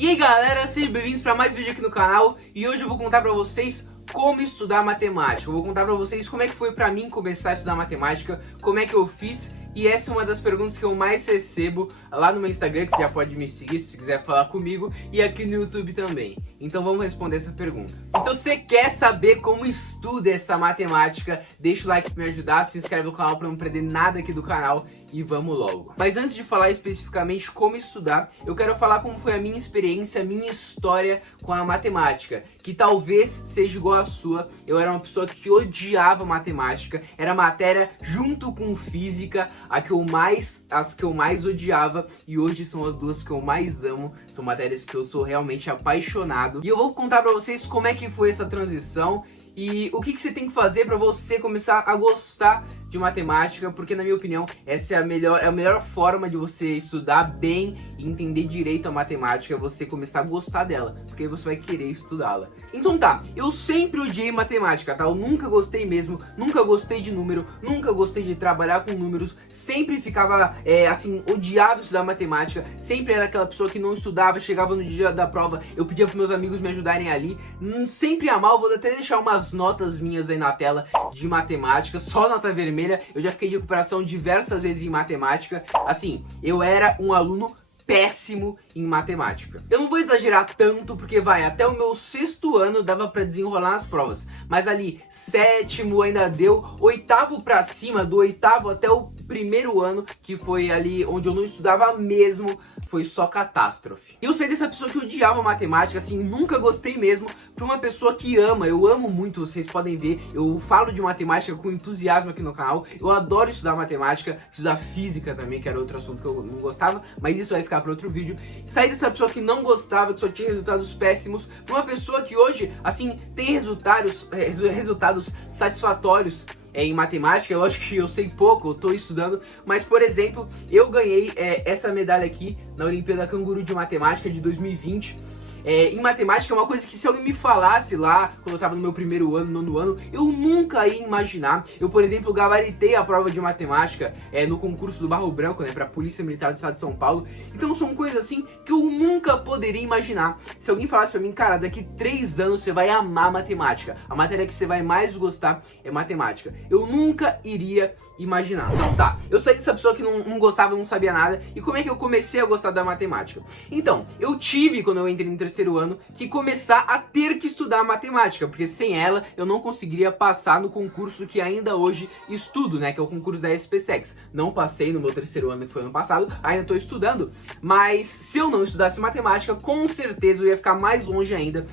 E aí galera, sejam bem-vindos para mais um vídeo aqui no canal. E hoje eu vou contar para vocês como estudar matemática. Eu vou contar para vocês como é que foi para mim começar a estudar matemática, como é que eu fiz. E essa é uma das perguntas que eu mais recebo lá no meu Instagram, que você já pode me seguir se quiser falar comigo, e aqui no YouTube também. Então vamos responder essa pergunta. Então você quer saber como estuda essa matemática? Deixa o like para me ajudar, se inscreve no canal para não perder nada aqui do canal e vamos logo. Mas antes de falar especificamente como estudar, eu quero falar como foi a minha experiência, a minha história com a matemática, que talvez seja igual à sua. Eu era uma pessoa que odiava matemática, era matéria junto com física, as que eu mais odiava, e hoje são as duas que eu mais amo, são matérias que eu sou realmente apaixonado. E eu vou contar pra vocês como é que foi essa transição e o que você tem que fazer para você começar a gostar de matemática, porque na minha opinião essa é a melhor forma de você estudar bem e entender direito a matemática, é você começar a gostar dela, porque aí você vai querer estudá-la. Então tá, eu sempre odiei matemática, tá? Eu nunca gostei mesmo, nunca gostei de número, nunca gostei de trabalhar com números, sempre ficava assim, odiava estudar matemática, sempre era aquela pessoa que não estudava, chegava no dia da prova, eu pedia pros meus amigos me ajudarem ali, sempre ia mal, vou até deixar umas notas minhas aí na tela de matemática, só nota vermelha. Eu já fiquei de recuperação diversas vezes em matemática. Assim, eu era um aluno péssimo em matemática. Eu não vou exagerar tanto, porque vai, até o meu 6º ano dava pra desenrolar nas provas, mas ali, 7º ainda deu, 8º pra cima, do 8º até o 1º ano, que foi ali onde eu não estudava mesmo, foi só catástrofe. Eu saí dessa pessoa que odiava matemática, assim, nunca gostei mesmo, pra uma pessoa que ama. Eu amo muito, vocês podem ver, eu falo de matemática com entusiasmo aqui no canal, eu adoro estudar matemática, estudar física também, que era outro assunto que eu não gostava, mas isso vai ficar para outro vídeo. Saí dessa pessoa que não gostava, que só tinha resultados péssimos, pra uma pessoa que hoje, assim, tem resultados satisfatórios em matemática. Eu acho que eu sei pouco, eu tô estudando, mas por exemplo, eu ganhei essa medalha aqui na Olimpíada Canguru de Matemática de 2020. Em matemática é uma coisa que se alguém me falasse lá, quando eu tava no meu 1º ano, 9º ano, eu nunca ia imaginar. Eu, por exemplo, gabaritei a prova de matemática no concurso do Barro Branco, né, pra Polícia Militar do Estado de São Paulo. Então são coisas assim que eu nunca poderia imaginar. Se alguém falasse pra mim, cara, daqui 3 anos você vai amar matemática, a matéria que você vai mais gostar é matemática, eu nunca iria imaginar. Então tá, eu saí dessa pessoa que não gostava, não sabia nada. E como é que eu comecei a gostar da matemática? Então, eu tive, quando eu entrei no 3º ano, que começar a ter que estudar matemática, porque sem ela eu não conseguiria passar no concurso que ainda hoje estudo, né, que é o concurso da SPSEX. Não passei no meu 3º ano, que foi ano passado, ainda estou estudando, mas se eu não estudasse matemática, com certeza eu ia ficar mais longe ainda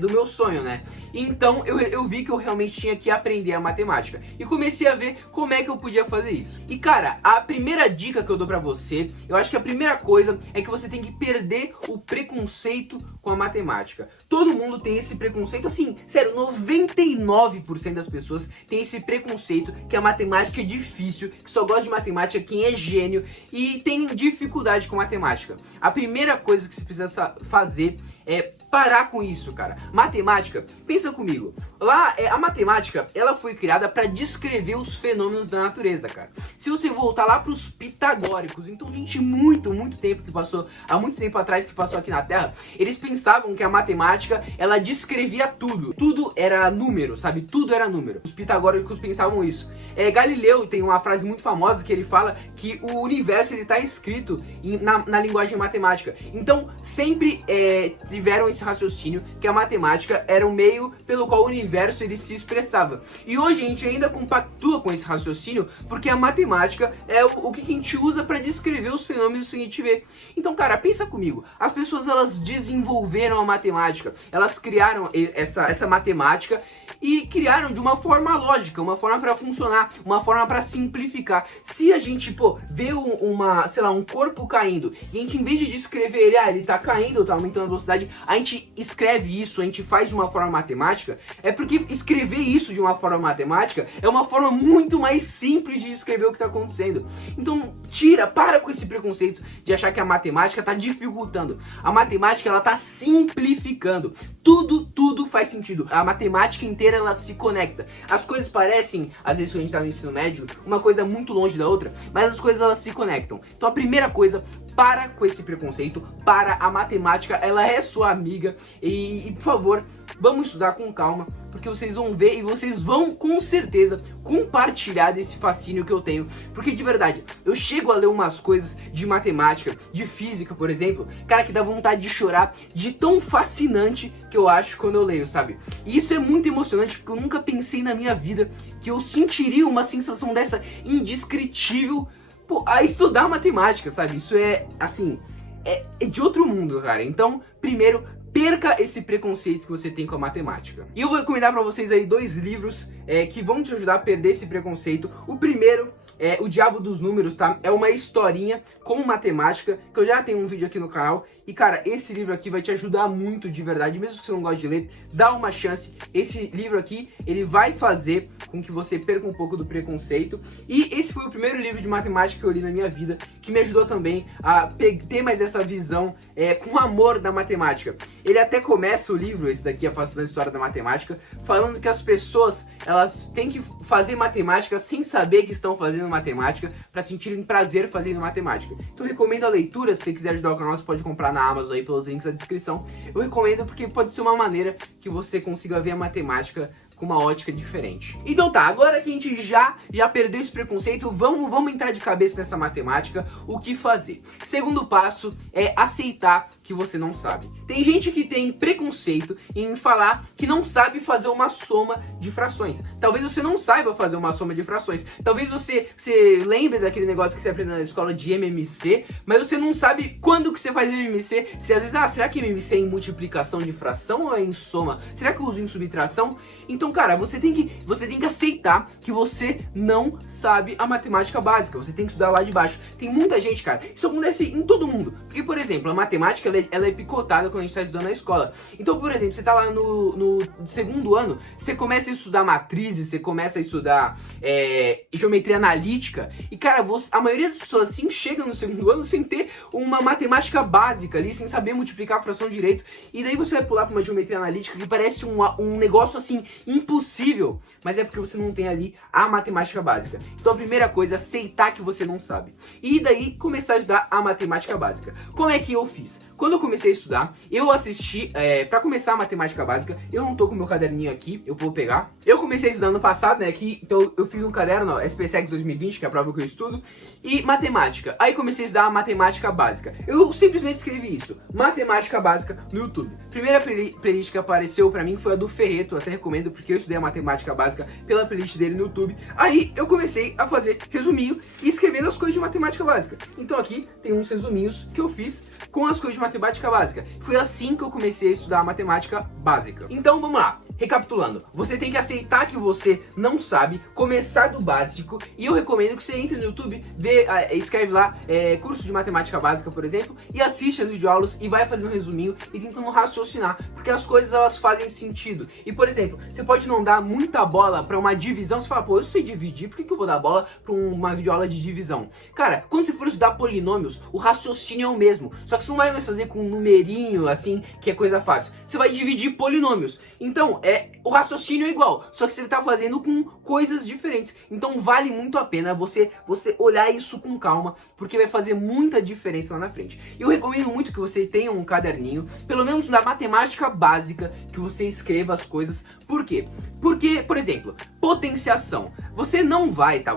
do meu sonho, né? Então eu vi que eu realmente tinha que aprender a matemática e comecei a ver como é que eu podia fazer isso. E cara, a primeira dica que eu dou pra você, eu acho que a primeira coisa é que você tem que perder o preconceito com a matemática. Todo mundo tem esse preconceito, assim, sério, 99% das pessoas tem esse preconceito que a matemática é difícil, que só gosta de matemática quem é gênio e tem dificuldade com matemática. A primeira coisa que você precisa fazer é parar com isso, cara. Matemática, pensa comigo, lá a matemática, ela foi criada para descrever os fenômenos da natureza, cara. Se você voltar lá para os pitagóricos, então gente, muito tempo que passou, há muito tempo atrás que passou aqui na Terra, eles pensavam que a matemática, ela descrevia tudo era número, sabe? Tudo era número. Os pitagóricos pensavam isso. Galileu tem uma frase muito famosa que ele fala que o universo, ele tá escrito na linguagem matemática. Então sempre tiveram esse raciocínio que a matemática era o meio pelo qual o universo ele se expressava. E hoje a gente ainda compactua com esse raciocínio porque a matemática é o que a gente usa para descrever os fenômenos que a gente vê. Então, cara, pensa comigo. As pessoas, elas desenvolveram a matemática, elas criaram essa matemática e criaram de uma forma lógica, uma forma para funcionar, uma forma para simplificar. Se a gente, vê um corpo caindo e a gente, em vez de descrever ele, ele tá caindo, tá aumentando a velocidade, a gente escreve isso, a gente faz de uma forma matemática, é porque escrever isso de uma forma matemática é uma forma muito mais simples de descrever o que tá acontecendo. Então, para com esse preconceito de achar que a matemática tá dificultando. A matemática, ela tá simplificando. Tudo faz sentido. A matemática inteira, ela se conecta. As coisas parecem, às vezes quando a gente tá no ensino médio, uma coisa muito longe da outra, mas as coisas, elas se conectam. Então a primeira coisa, para com esse preconceito, para a matemática, ela é sua amiga e por favor, vamos estudar com calma, porque vocês vão ver e vocês vão com certeza compartilhar desse fascínio que eu tenho, porque de verdade, eu chego a ler umas coisas de matemática, de física, por exemplo, cara, que dá vontade de chorar, de tão fascinante que eu acho quando eu leio, sabe? E isso é muito emocionante, porque eu nunca pensei na minha vida que eu sentiria uma sensação dessa indescritível, pô, a estudar matemática, sabe? Isso é, assim, é de outro mundo, cara. Então, primeiro, perca esse preconceito que você tem com a matemática. E eu vou recomendar pra vocês aí 2 livros que vão te ajudar a perder esse preconceito. O primeiro é O Diabo dos Números, tá? É uma historinha com matemática, que eu já tenho um vídeo aqui no canal. E, cara, esse livro aqui vai te ajudar muito de verdade, mesmo que você não goste de ler, dá uma chance. Esse livro aqui, ele vai fazer com que você perca um pouco do preconceito. E esse foi o primeiro livro de matemática que eu li na minha vida, que me ajudou também a ter mais essa visão com amor da matemática. Ele até começa o livro, esse daqui, A Fascinante História da Matemática, falando que as pessoas, elas têm que fazer matemática sem saber que estão fazendo matemática, para sentirem prazer fazendo matemática. Então eu recomendo a leitura. Se você quiser ajudar o canal, você pode comprar na Amazon aí pelos links da descrição. Eu recomendo porque pode ser uma maneira que você consiga ver a matemática com uma ótica diferente. Então tá, agora que a gente já perdeu esse preconceito, vamos entrar de cabeça nessa matemática, o que fazer? Segundo passo é aceitar que você não sabe. Tem gente que tem preconceito em falar que não sabe fazer uma soma de frações. Talvez você não saiba fazer uma soma de frações. Talvez você lembre daquele negócio que você aprendeu na escola de MMC, mas você não sabe quando que você faz MMC. Se às vezes, será que MMC é em multiplicação de fração ou é em soma? Será que eu uso em subtração? Então, cara, você tem que aceitar que você não sabe a matemática básica. Você tem que estudar lá de baixo. Tem muita gente, cara, isso acontece em todo mundo. Porque, por exemplo, a matemática, ela é picotada quando a gente está estudando na escola. Então, por exemplo, você tá lá no segundo ano, você começa a estudar matrizes, você começa a estudar geometria analítica. E, cara, a maioria das pessoas, assim, chega no segundo ano sem ter uma matemática básica ali, sem saber multiplicar a fração direito. E daí você vai pular para uma geometria analítica que parece um negócio, assim, impossível, mas é porque você não tem ali a matemática básica. Então a primeira coisa é aceitar que você não sabe. E daí começar a estudar a matemática básica. Como é que eu fiz? Quando eu comecei a estudar, eu assisti, pra começar a matemática básica, eu não tô com o meu caderninho aqui, eu vou pegar. Eu comecei a estudar no passado, né, então eu fiz um caderno, ó, SPSEC 2020, que é a prova que eu estudo, e matemática. Aí comecei a estudar a matemática básica. Eu simplesmente escrevi isso, matemática básica, no YouTube. Primeira playlist que apareceu pra mim foi a do Ferreto, até recomendo, porque eu estudei a matemática básica pela playlist dele no YouTube. Aí eu comecei a fazer resuminho e escrevendo as coisas de matemática básica. Então aqui tem uns resuminhos que eu fiz com as coisas de matemática básica. Foi assim que eu comecei a estudar a matemática básica. Então vamos lá, recapitulando. Você tem que aceitar que você não sabe, começar do básico, e eu recomendo que você entre no YouTube, escreve lá curso de matemática básica, por exemplo, e assiste as videoaulas e vai fazendo um resuminho e tentando raciocinar, porque as coisas elas fazem sentido. E por exemplo, você pode não dar muita bola pra uma divisão, você fala, pô, eu sei dividir, por que eu vou dar bola pra uma videoaula de divisão? Cara, quando você for estudar polinômios, o raciocínio é o mesmo, só que você não vai mais fazer com um numerinho, assim, que é coisa fácil. Você vai dividir polinômios. Então, o raciocínio é igual, só que você tá fazendo com coisas diferentes. Então vale muito a pena você olhar isso com calma, porque vai fazer muita diferença lá na frente. Eu recomendo muito que você tenha um caderninho, pelo menos na matemática básica, que você escreva as coisas. Por quê? Porque, por exemplo, potenciação. Você não vai, tá?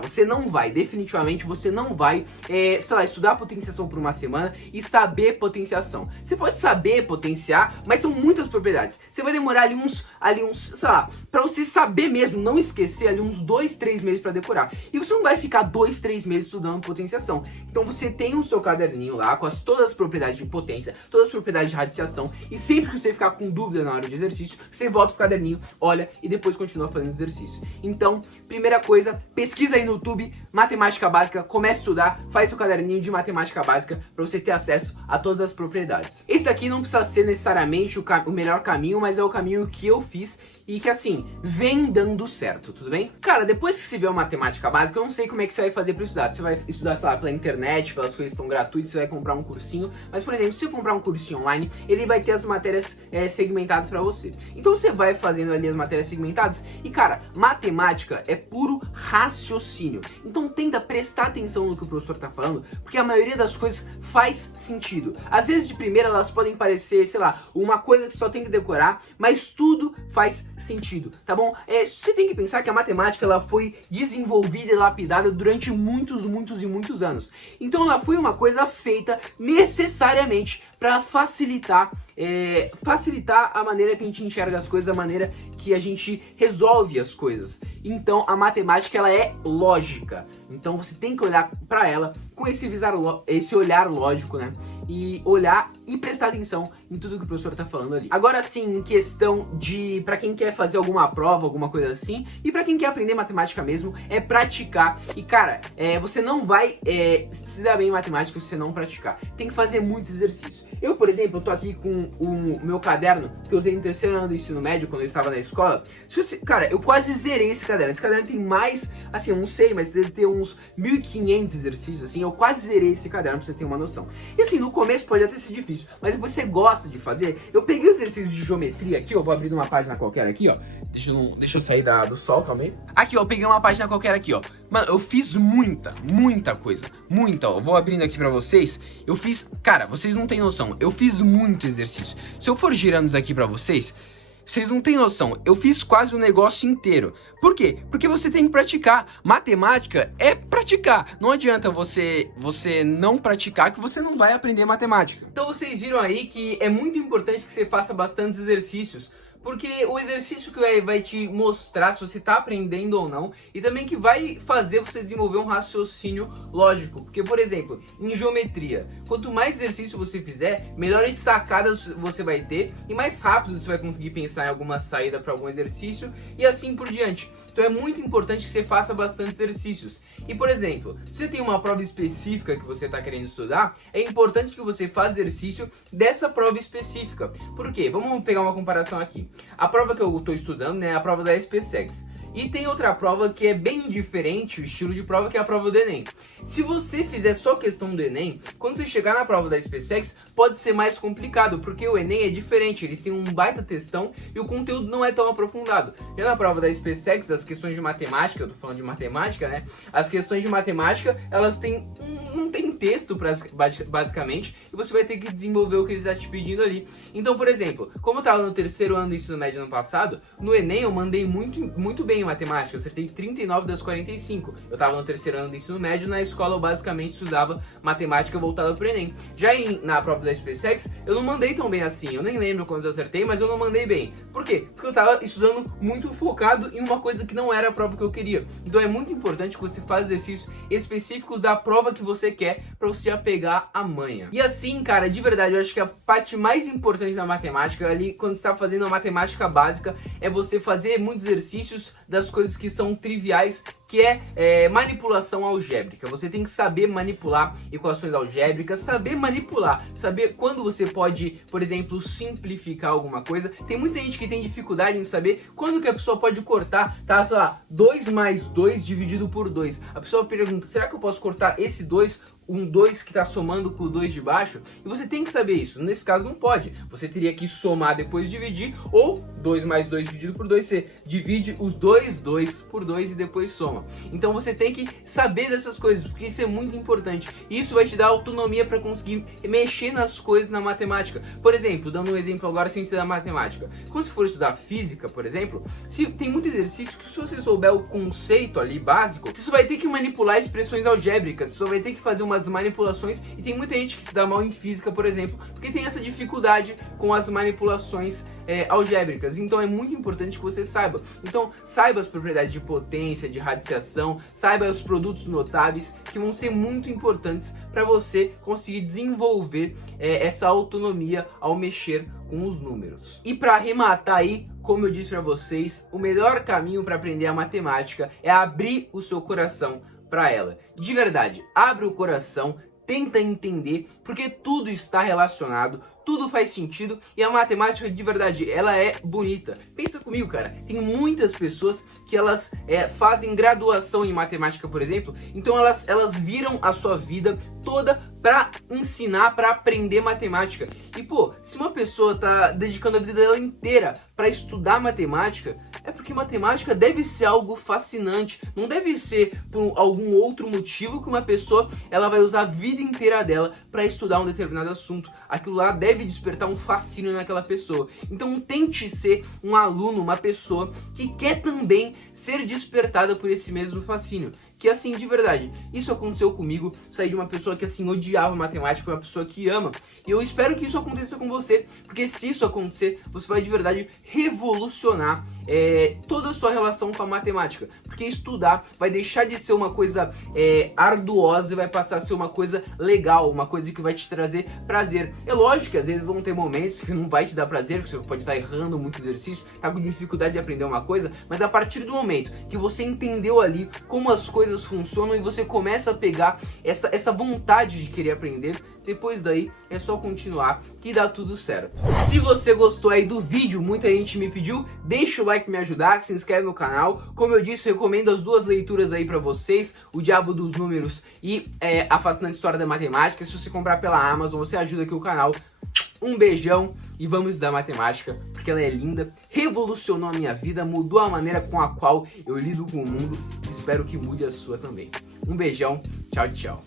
Definitivamente você não vai, sei lá, estudar potenciação por uma semana e saber potenciação. Você pode saber potenciar, mas são muitas propriedades. Você vai demorar ali uns, sei lá, pra você saber mesmo, não esquecer ali uns 2, 3 meses pra decorar. E você não vai ficar 2, 3 meses estudando potenciação. Então você tem o seu caderninho lá com todas as propriedades de potência, todas as propriedades de radiciação, e sempre que você ficar com dúvida na hora de exercício, você volta pro caderninho, olha e depois continua fazendo exercício. Então, primeira coisa, pesquisa aí no YouTube, matemática básica, comece a estudar, faz seu caderninho de matemática básica para você ter acesso a todas as propriedades. Esse daqui não precisa ser necessariamente o melhor caminho, mas é o caminho que eu fiz e que assim, vem dando certo, tudo bem? Cara, depois que você vê a matemática básica, eu não sei como é que você vai fazer pra estudar. Você vai estudar, sei lá, pela internet, pelas coisas que estão gratuitas, você vai comprar um cursinho, mas por exemplo, se você comprar um cursinho online, ele vai ter as matérias segmentadas pra você. Então você vai fazendo ali as matérias segmentadas e cara, matemática é puro raciocínio. Então tenta prestar atenção no que o professor tá falando, porque a maioria das coisas faz sentido. Às vezes de primeira elas podem parecer, sei lá, uma coisa que só tem que decorar, mas tudo faz sentido, tá bom? Você tem que pensar que a matemática ela foi desenvolvida e lapidada durante muitos anos. Então ela foi uma coisa feita necessariamente para facilitar a maneira que a gente enxerga as coisas, a maneira que a gente resolve as coisas. Então a matemática ela é lógica. Então você tem que olhar para ela com esse olhar lógico, né? E olhar e prestar atenção em tudo que o professor tá falando ali. Agora sim, em questão de para quem quer fazer alguma prova, alguma coisa assim, e para quem quer aprender matemática mesmo, é praticar. E cara, você não vai se dar bem em matemática se você não praticar. Tem que fazer muitos exercícios. Eu, por exemplo, eu tô aqui com o meu caderno que eu usei no terceiro ano do ensino médio, quando eu estava na escola. Cara, eu quase zerei esse caderno. Esse caderno tem mais, assim, eu não sei, mas deve ter uns 1.500 exercícios, assim. Eu quase zerei esse caderno, pra você ter uma noção. E assim, no começo pode até ser difícil, mas depois você gosta de fazer. Eu peguei os exercícios de geometria aqui, ó, vou abrir uma página qualquer aqui, ó. Deixa eu sair do sol também. Aqui, ó, eu peguei uma página qualquer aqui, ó. Mano, eu fiz muita coisa. Muita, ó. Vou abrindo aqui pra vocês. Eu fiz, cara, vocês não têm noção. Eu fiz muito exercício. Se eu for girando isso aqui pra vocês não têm noção. Eu fiz quase o negócio inteiro. Por quê? Porque você tem que praticar. Matemática é praticar. Não adianta você não praticar que você não vai aprender matemática. Então vocês viram aí que é muito importante que você faça bastantes exercícios. Porque o exercício que vai te mostrar se você está aprendendo ou não, e também que vai fazer você desenvolver um raciocínio lógico. Porque, por exemplo, em geometria, quanto mais exercício você fizer, melhores sacadas você vai ter e mais rápido você vai conseguir pensar em alguma saída para algum exercício e assim por diante. Então é muito importante que você faça bastante exercícios. E, por exemplo, se você tem uma prova específica que você está querendo estudar, é importante que você faça exercício dessa prova específica. Por quê? Vamos pegar uma comparação aqui. A prova que eu estou estudando, né, é a prova da SPSEX. E tem outra prova que é bem diferente, o estilo de prova, que é a prova do Enem. Se você fizer só questão do Enem, quando você chegar na prova da SPSEX, pode ser mais complicado, porque o Enem é diferente, eles têm um baita textão e o conteúdo não é tão aprofundado. Já na prova da SPSEX, as questões de matemática, eu tô falando de matemática, né? As questões de matemática, elas têm não tem texto basicamente, e você vai ter que desenvolver o que ele tá te pedindo ali. Então, por exemplo, como eu tava no terceiro ano do ensino médio ano passado, no Enem eu mandei muito bem em matemática, eu acertei 39 das 45. Eu tava no terceiro ano do ensino médio, na escola eu basicamente estudava matemática voltada pro Enem. Já na prova da SPSEX, eu não mandei tão bem assim, eu nem lembro quando eu acertei, mas eu não mandei bem. Por quê? Porque eu tava estudando muito focado em uma coisa que não era a prova que eu queria. Então é muito importante que você faça exercícios específicos da prova que você quer, pra você já pegar a manha. E assim, cara, de verdade, eu acho que a parte mais importante da matemática, ali, quando você tá fazendo a matemática básica, é você fazer muitos exercícios das coisas que são triviais, que é manipulação algébrica. Você tem que saber manipular equações algébricas, saber manipular, saber quando você pode, por exemplo, simplificar alguma coisa. Tem muita gente que tem dificuldade em saber quando que a pessoa pode cortar, tá, sei lá, 2 mais 2 dividido por 2. A pessoa pergunta, será que eu posso cortar esse 2? Um 2 que está somando com o 2 de baixo, e você tem que saber isso. Nesse caso não pode, você teria que somar depois dividir, ou 2 mais 2 dividido por 2, você divide os 2 por 2 e depois soma. Então você tem que saber dessas coisas, porque isso é muito importante. Isso vai te dar autonomia para conseguir mexer nas coisas na matemática. Por exemplo, dando um exemplo agora sem ser da matemática, quando você for estudar física, por exemplo, se tem muito exercício que se você souber o conceito ali básico, você só vai ter que manipular expressões algébricas, você só vai ter que fazer umas manipulações, e tem muita gente que se dá mal em física, por exemplo, porque tem essa dificuldade com as manipulações algébricas. Então é muito importante que você saiba. Então saiba as propriedades de potência, de radiciação, saiba os produtos notáveis, que vão ser muito importantes para você conseguir desenvolver essa autonomia ao mexer com os números. E para arrematar aí, como eu disse para vocês, o melhor caminho para aprender a matemática é abrir o seu coração para ela. De verdade, abre o coração, tenta entender, porque tudo está relacionado, tudo faz sentido, e a matemática de verdade, ela é bonita. Pensa comigo, cara. Tem muitas pessoas que elas fazem graduação em matemática, por exemplo, então elas viram a sua vida toda pra ensinar, pra aprender matemática. E pô, se uma pessoa tá dedicando a vida dela inteira pra estudar matemática, é porque matemática deve ser algo fascinante, não deve ser por algum outro motivo que uma pessoa ela vai usar a vida inteira dela pra estudar um determinado assunto. Aquilo lá deve despertar um fascínio naquela pessoa. Então tente ser um aluno, uma pessoa que quer também ser despertada por esse mesmo fascínio. Que assim, de verdade, isso aconteceu comigo, saí de uma pessoa que assim odiava matemática, uma pessoa que ama. E eu espero que isso aconteça com você, porque se isso acontecer, você vai de verdade revolucionar toda a sua relação com a matemática. Porque estudar vai deixar de ser uma coisa arduosa e vai passar a ser uma coisa legal, uma coisa que vai te trazer prazer. É lógico que às vezes vão ter momentos que não vai te dar prazer, porque você pode estar errando muito exercício, tá com dificuldade de aprender uma coisa, mas a partir do momento que você entendeu ali como as coisas funcionam e você começa a pegar essa vontade de querer aprender, depois daí é só continuar que dá tudo certo. Se você gostou aí do vídeo, muita gente me pediu, deixa o like pra me ajudar, se inscreve no canal. Como eu disse, eu recomendo as duas leituras aí pra vocês, O Diabo dos Números e A Fascinante História da Matemática. Se você comprar pela Amazon, você ajuda aqui o canal. Um beijão e vamos estudar matemática, porque ela é linda, revolucionou a minha vida, mudou a maneira com a qual eu lido com o mundo. Espero que mude a sua também. Um beijão, tchau, tchau.